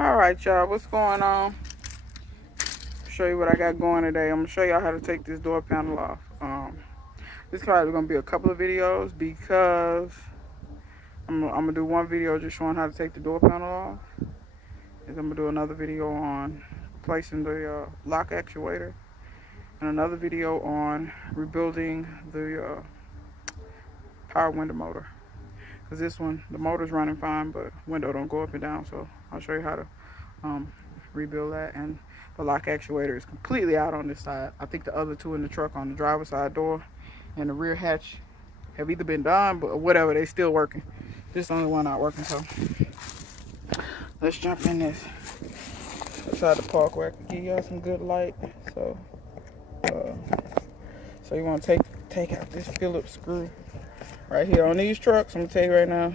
All right, y'all, what's going on? Show you what I got going today. I'm gonna show y'all how to take this door panel off. This is probably gonna be a couple of videos because I'm gonna do one video just showing how to take the door panel off, and I'm gonna do another video on replacing the lock actuator, and another video on rebuilding the power window motor. Because this one, the motor's running fine, but window don't go up and down. So I'll show you how to rebuild that. And the lock actuator is completely out on this side. I think the other two in the truck on the driver's side door and the rear hatch have either been done, but whatever, they still working. This is the only one not working. So let's jump in this. I tried to park where I could give y'all some good light. So you want to take out this Phillips screw right here on these trucks. I'm gonna tell you right now,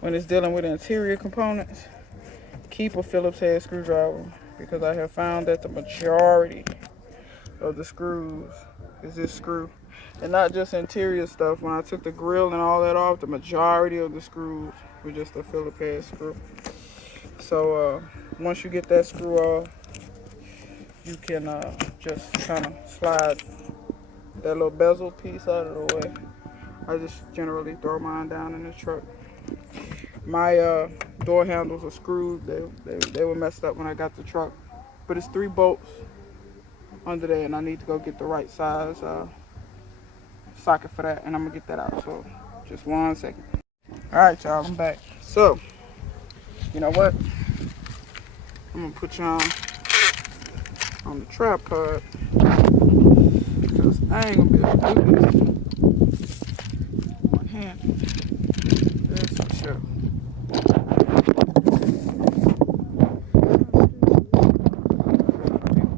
when it's dealing with interior components, keep a Phillips head screwdriver, because I have found that the majority of the screws is this screw, and not just interior stuff. When I took the grill and all that off, the majority of the screws were just a Phillips head screw. So once you get that screw off, you can just kind of slide that little bezel piece out of the way. I just generally throw mine down in the truck. My door handles are screwed. They were messed up when I got the truck. But it's 3 bolts under there, and I need to go get the right size socket for that, and I'm gonna get that out. So just 1 second. All right, y'all, I'm back. So, you know what? I'm gonna put y'all on the tripod, because I ain't gonna be able to do this one hand. That's for sure.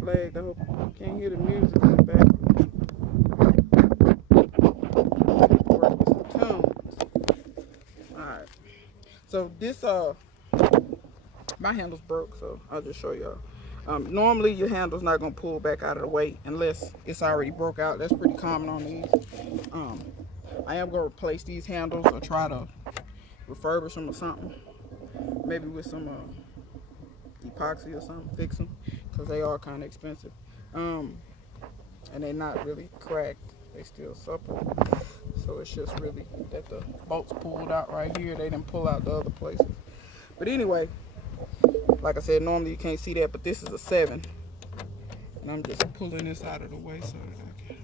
Flagged. I hope you can't hear the music in the back. Work with some tunes. Alright. So this my handle's broke, so I'll just show y'all. Normally your handle's not gonna pull back out of the way unless it's already broke out. That's pretty common on these. I am gonna replace these handles or try to refurbish them or something. Maybe with some epoxy or something, fix them, because they are kind of expensive. And they're not really cracked. They still supple. So it's just really that the bolts pulled out right here. They didn't pull out the other places. But anyway, like I said, normally you can't see that, but this is a 7. And I'm just pulling this out of the way so that I can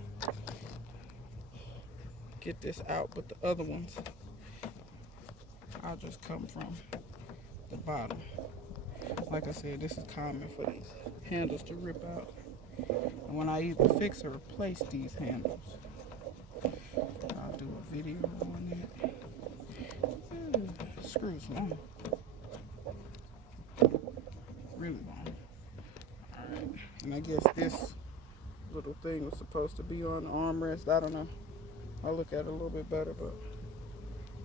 get this out. But the other ones, I'll just come from the bottom. Like I said, this is common for these handles to rip out. And when I either fix or replace these handles, I'll do a video on that. Screws long. Really long. Alright. And I guess this little thing was supposed to be on the armrest. I don't know. I'll look at it a little bit better, but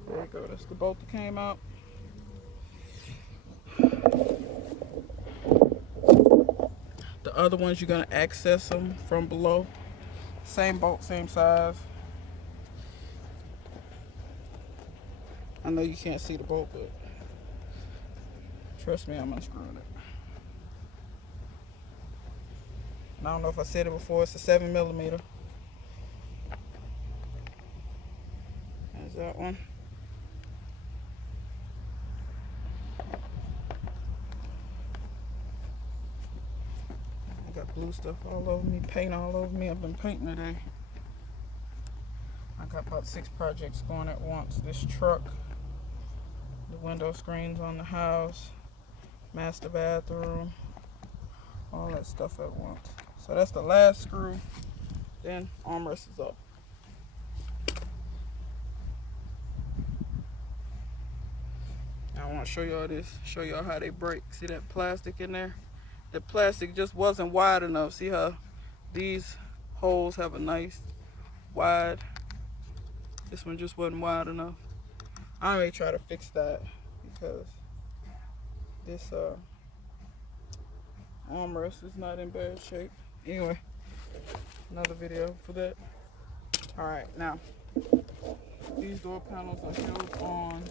there you go. That's the bolt that came out. The other ones, you're going to access them from below. Same bolt, same size. I know you can't see the bolt, but trust me, I'm unscrewing it. And I don't know if I said it before, it's a 7mm. There's that one. I got blue stuff all over me, paint all over me. I've been painting today. I got about 6 projects going at once. This truck, the window screens on the house, master bathroom, all that stuff at once. So that's the last screw. Then armrest is up. I want to show y'all this, show y'all how they break. See that plastic in there? The plastic just wasn't wide enough. See how these holes have a nice wide. This one just wasn't wide enough. I may try to fix that because this armrest is not in bad shape. Anyway, another video for that. All right, now these door panels are held on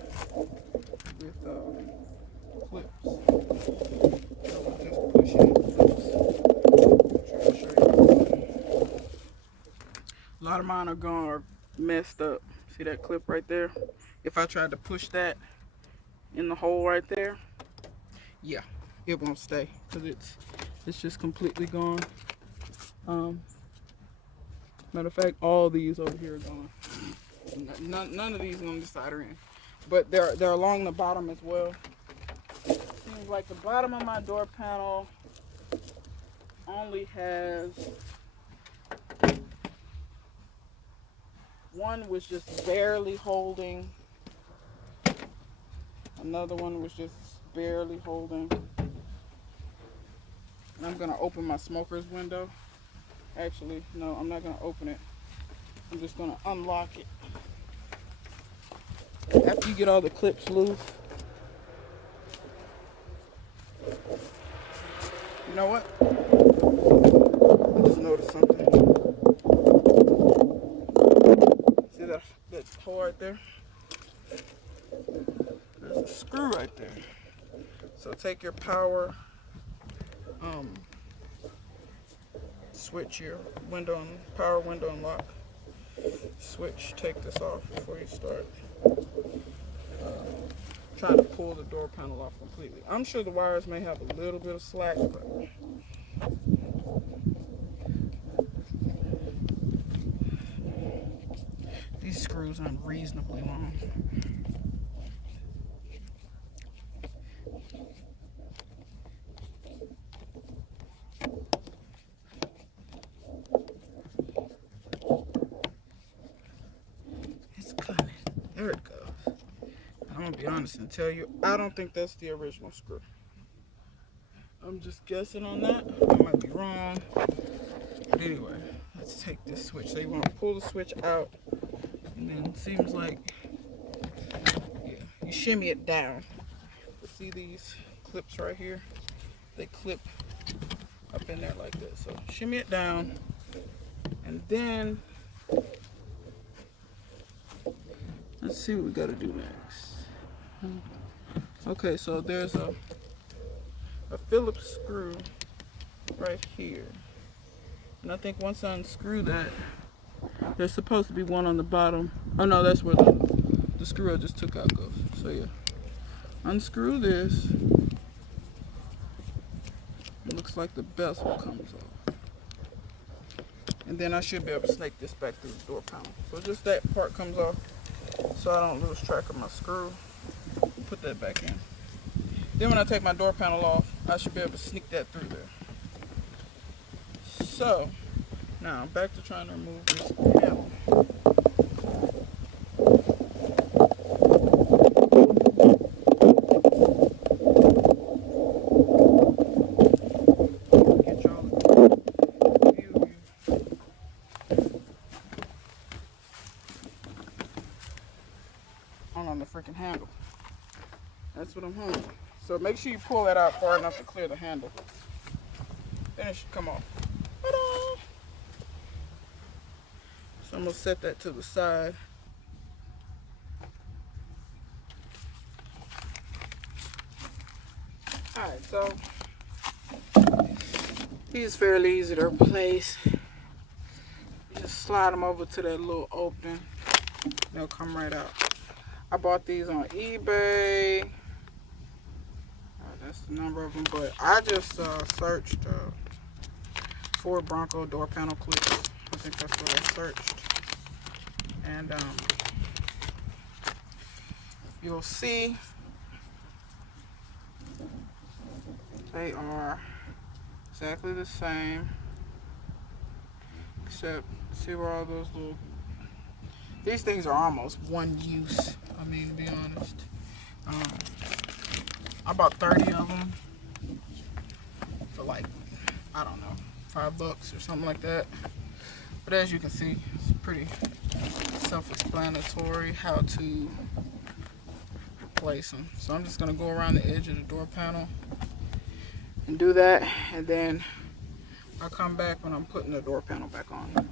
with clips. lot of mine are gone or messed up. See that clip right there? If I tried to push that in the hole right there, yeah, it won't stay because it's just completely gone. Matter of fact, all these over here are gone. None of these on this side are in, but they're along the bottom as well. Seems like the bottom of my door panel only has one was just barely holding. Another one was just barely holding. And I'm gonna open my smoker's window. Actually, no, I'm not gonna open it. I'm just gonna unlock it. After you get all the clips loose. You know what? I just noticed something. See that hole right there? There's a screw right there. So take your power switch, your window and power window and lock switch. Take this off before you start trying to pull the door panel off completely. I'm sure the wires may have a little bit of slack, but these screws are unreasonably long. It's coming. There it goes. I'm gonna be honest and tell you, I don't think that's the original screw. I'm just guessing on that. I might be wrong. But anyway, let's take this switch. So you want to pull the switch out, and then it seems like, yeah, you shimmy it down. See these clips right here? They clip up in there like this. So shimmy it down, and then let's see what we got to do next. Okay, so there's a Phillips screw right here, and I think once I unscrew that, there's supposed to be one on the bottom. Oh no, that's where the screw I just took out goes. So yeah, unscrew this. It looks like the bezel comes off, and then I should be able to snake this back through the door panel. So just that part comes off, so I don't lose track of my screw. Put that back in. Then when I take my door panel off, I should be able to sneak that through there. So now back to trying to remove this panel. Get y'all a view. On the freaking handle. That's what I'm holding. So make sure you pull that out far enough to clear the handle. Then it should come off. Ta-da! So I'm gonna set that to the side. Alright, so these are fairly easy to replace. Just slide them over to that little opening. They'll come right out. I bought these on eBay. That's the number of them, but I just searched Ford Bronco door panel clips. I think that's what I searched. And you'll see they are exactly the same, except see where all those little, these things are almost one use. I mean, to be honest, I bought 30 of them for like, I don't know, $5 or something like that. But as you can see, it's pretty self-explanatory how to replace them. So I'm just gonna go around the edge of the door panel and do that, and then I'll come back when I'm putting the door panel back on.